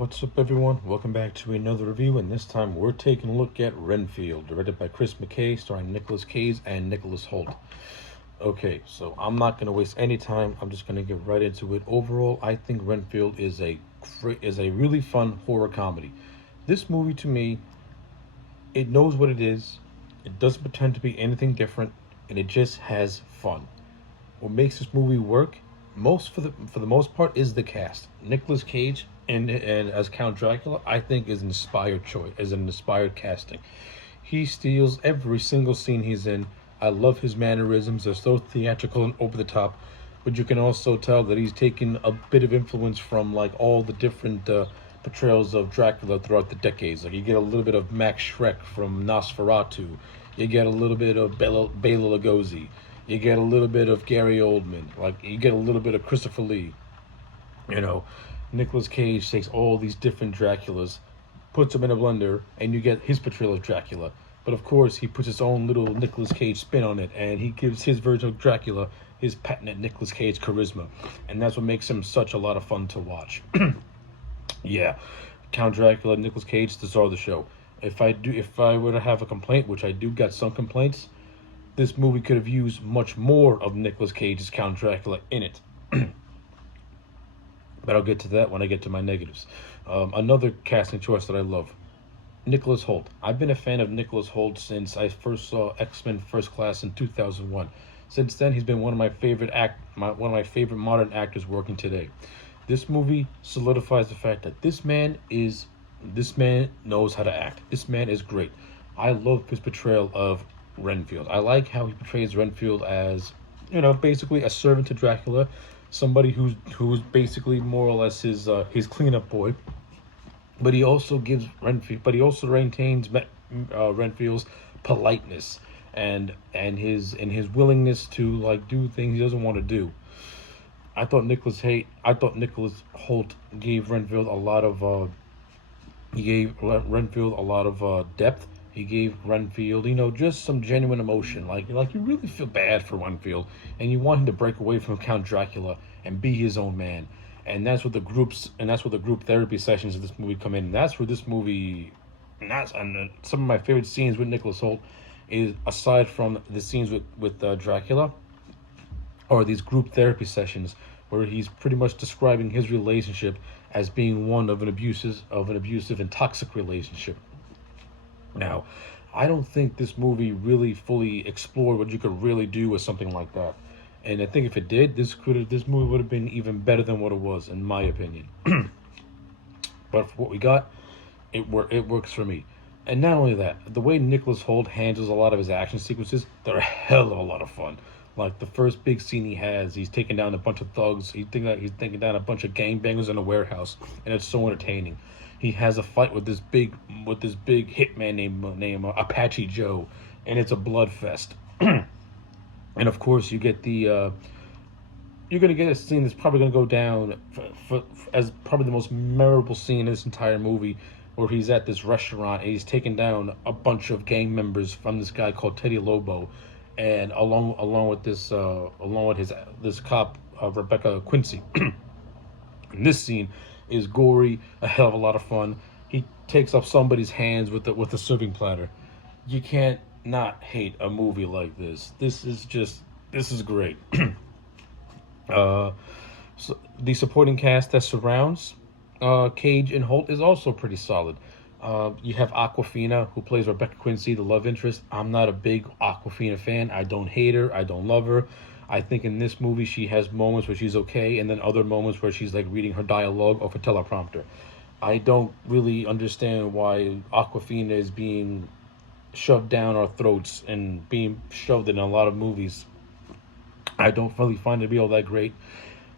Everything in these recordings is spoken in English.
What's up, everyone? Welcome back to another review, and this time we're taking a look at Renfield, directed by Chris McKay, starring Nicolas Cage and Nicholas Hoult. Okay, so I'm not going to waste any time. I'm just going to get right into it. Overall, I think Renfield is a really fun horror comedy. This movie, to me, it knows what it is. It doesn't pretend to be anything different, and it just has fun. What makes this movie work for the most part is the cast. Nicolas Cage and as Count Dracula, I think is an inspired choice, is an inspired casting. He steals every single scene he's in. I love his mannerisms; they're so theatrical and over the top. But you can also tell that he's taken a bit of influence from like all the different portrayals of Dracula throughout the decades. Like you get a little bit of Max Schreck from Nosferatu, you get a little bit of Bela Lugosi, you get a little bit of Gary Oldman, like you get a little bit of Christopher Lee. You know, Nicolas Cage takes all these different Draculas, puts them in a blender, and you get his portrayal of Dracula. But of course, he puts his own little Nicolas Cage spin on it, and he gives his version of Dracula his patented Nicolas Cage charisma, and that's what makes him such a lot of fun to watch. Yeah, Count Dracula, Nicolas Cage, the star of the show. If I were to have a complaint, which I do got some complaints, this movie could have used much more of Nicolas Cage's Count Dracula in it. But I'll get to that when I get to my negatives. Another casting choice that I love, Nicholas Hoult. I've been a fan of Nicholas Hoult since I first saw X-Men First Class in 2001. Since then, he's been one of my one of my favorite modern actors working today. This movie solidifies the fact that this man knows how to act. This man is great. I love his portrayal of Renfield. I like how he portrays Renfield as, basically a servant to Dracula, somebody who's basically more or less his cleanup boy. But he also maintains Renfield's politeness and his willingness to like do things he doesn't want to do. I thought Nicholas Hoult gave Renfield a lot of depth. He gave Renfield, just some genuine emotion. Like you really feel bad for Renfield, and you want him to break away from Count Dracula and be his own man. And that's what the group therapy sessions of this movie come in. And that's where this movie, some of my favorite scenes with Nicholas Hoult is, aside from the scenes with Dracula, or these group therapy sessions where he's pretty much describing his relationship as being one of an abusive and toxic relationship. Now, I don't think this movie really fully explored what you could really do with something like that. And I think if it did, this movie would have been even better than what it was, in my opinion. But for what we got, it works for me. And not only that, the way Nicholas Hoult handles a lot of his action sequences, they're a hell of a lot of fun. Like the first big scene he has, he's taking down a bunch of thugs. He's taking down a bunch of gangbangers in a warehouse, and it's so entertaining. He has a fight with this big hitman named Apache Joe, and it's a blood fest. And of course, you're gonna get a scene that's probably gonna go down as probably the most memorable scene in this entire movie, where he's at this restaurant and he's taking down a bunch of gang members from this guy called Teddy Lobo, and along with this cop, Rebecca Quincy. And this scene is gory, a hell of a lot of fun. He takes off somebody's hands with a serving platter. You can't not hate a movie like this. This is great. So the supporting cast that surrounds Cage and Holt is also pretty solid. You have Awkwafina, who plays Rebecca Quincy, the love interest. I'm not a big Awkwafina fan. I don't hate her. I don't love her. I think in this movie she has moments where she's okay, and then other moments where she's like reading her dialogue off a teleprompter. I don't really understand why Awkwafina is being shoved down our throats and being shoved in a lot of movies. I don't really find it to be all that great.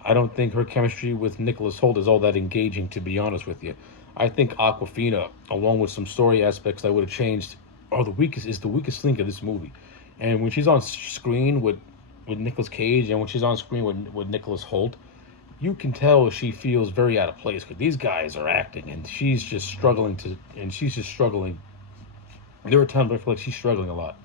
I don't think her chemistry with Nicholas Hoult is all that engaging, to be honest with you. I think Awkwafina, along with some story aspects that would have changed, is the weakest link of this movie. And when she's on screen with Nicolas Cage, and when she's on screen with Nicholas Hoult, you can tell she feels very out of place, because these guys are acting and she's just struggling. There are times I feel like she's struggling a lot.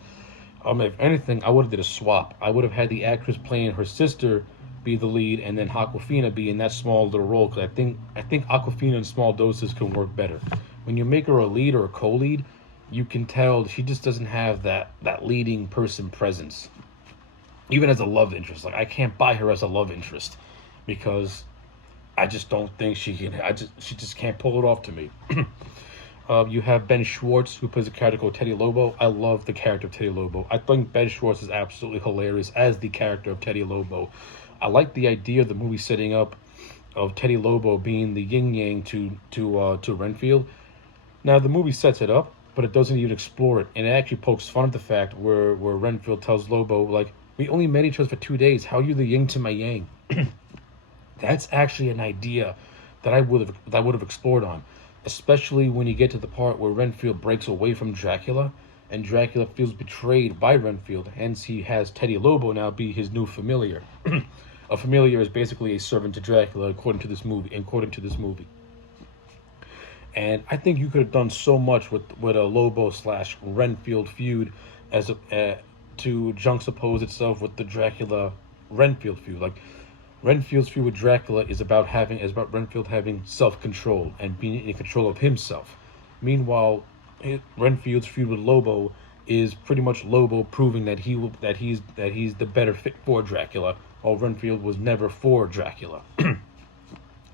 If anything, I would have did a swap. I would have had the actress playing her sister be the lead, and then Aquafina be in that small little role. Because I think Aquafina in small doses can work better. When you make her a lead or a co-lead, you can tell she just doesn't have that leading person presence. Even as a love interest, like I can't buy her as a love interest because I just don't think she can. She just can't pull it off to me. You have Ben Schwartz, who plays a character called Teddy Lobo. I love the character of Teddy Lobo. I think Ben Schwartz is absolutely hilarious as the character of Teddy Lobo. I like the idea of the movie setting up of Teddy Lobo being the yin yang to Renfield. Now the movie sets it up, but it doesn't even explore it, and it actually pokes fun at the fact where Renfield tells Lobo, like, we only met each other for 2 days. How are you the yin to my yang? That's actually an idea that I would have explored on, especially when you get to the part where Renfield breaks away from Dracula, and Dracula feels betrayed by Renfield. Hence, he has Teddy Lobo now be his new familiar. A familiar is basically a servant to Dracula, according to this movie. And I think you could have done so much with a Lobo / Renfield feud as to juxtapose itself with the Dracula Renfield feud. Like, Renfield's feud with Dracula is about Renfield having self-control and being in control of himself. Meanwhile, Renfield's feud with Lobo is pretty much Lobo proving that he's the better fit for Dracula, while Renfield was never for Dracula.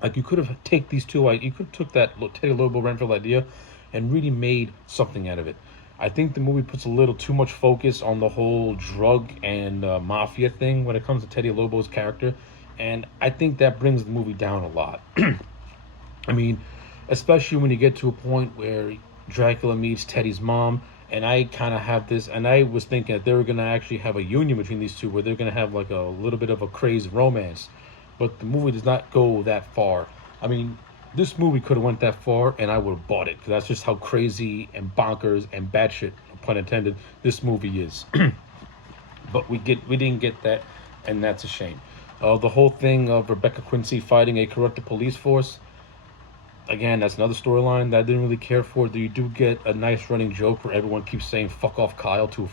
Like, you could have took that Teddy Lobo Renfield idea and really made something out of it. I think the movie puts a little too much focus on the whole drug and mafia thing when it comes to Teddy Lobo's character, and I think that brings the movie down a lot. I mean, especially when you get to a point where Dracula meets Teddy's mom, and I kind of have this, and I was thinking that they were going to actually have a union between these two, where they're going to have like a little bit of a crazy romance, but the movie does not go that far. I mean, this movie could have went that far, and I would have bought it, because that's just how crazy and bonkers and batshit, pun intended, this movie is. But we didn't get that, and that's a shame. The whole thing of Rebecca Quincy fighting a corrupted police force, again, that's another storyline that I didn't really care for. You do get a nice running joke where everyone keeps saying "fuck off, Kyle" to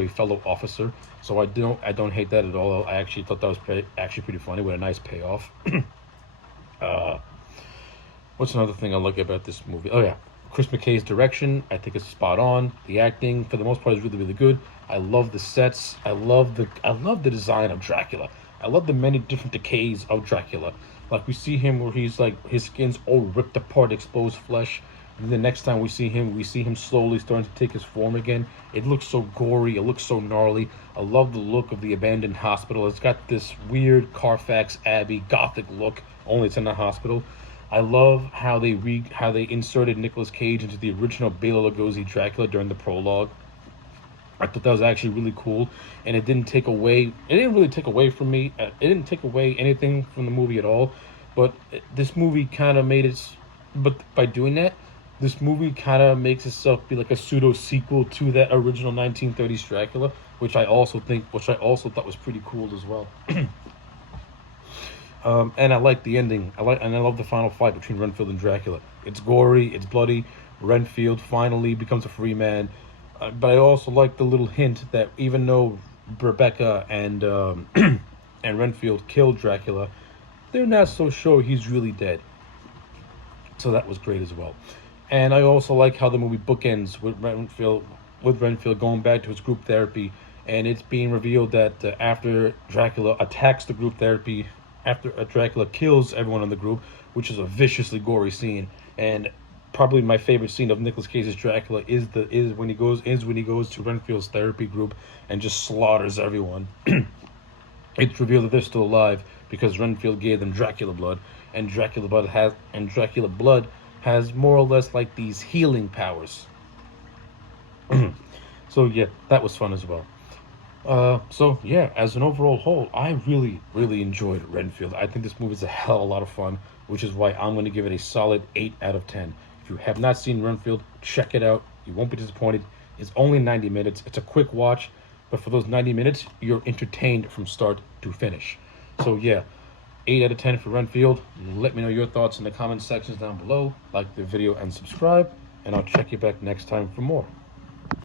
a fellow officer. So I don't hate that at all. I actually thought that was pretty funny with a nice payoff. What's another thing I like about this movie? Oh yeah, Chris McKay's direction, I think, is spot on. The acting, for the most part, is really, really good. I love the sets. I love the design of Dracula. I love the many different decays of Dracula. Like, we see him where he's like, his skin's all ripped apart, exposed flesh. And the next time we see him slowly starting to take his form again. It looks so gory. It looks so gnarly. I love the look of the abandoned hospital. It's got this weird Carfax Abbey gothic look, only it's in a hospital. I love how they inserted Nicolas Cage into the original Bela Lugosi Dracula during the prologue. I thought that was actually really cool, and it didn't really take away from me. It didn't take away anything from the movie at all, but this movie kind of made it. But by doing that, this movie kind of makes itself be like a pseudo sequel to that original 1930s Dracula, which I also thought was pretty cool as well. And I like the ending. I love the final fight between Renfield and Dracula. It's gory, it's bloody. Renfield finally becomes a free man. But I also like the little hint that even though Rebecca and Renfield killed Dracula, they're not so sure he's really dead. So that was great as well. And I also like how the movie bookends with Renfield going back to his group therapy, and it's being revealed that after Dracula attacks the group therapy, after Dracula kills everyone in the group, which is a viciously gory scene, and probably my favorite scene of Nicolas Cage's Dracula is when he goes to Renfield's therapy group and just slaughters everyone. It's revealed that they're still alive because Renfield gave them Dracula blood, and Dracula blood has more or less like these healing powers. So yeah, that was fun as well. So yeah, as an overall whole, I really, really enjoyed Renfield. I think this movie is a hell of a lot of fun, which is why I'm going to give it a solid 8 out of 10. If you have not seen Renfield, check it out. You won't be disappointed. It's only 90 minutes. It's a quick watch, but for those 90 minutes, you're entertained from start to finish. So yeah, 8 out of 10 for Renfield. Let me know your thoughts in the comment sections down below. Like the video and subscribe, and I'll check you back next time for more.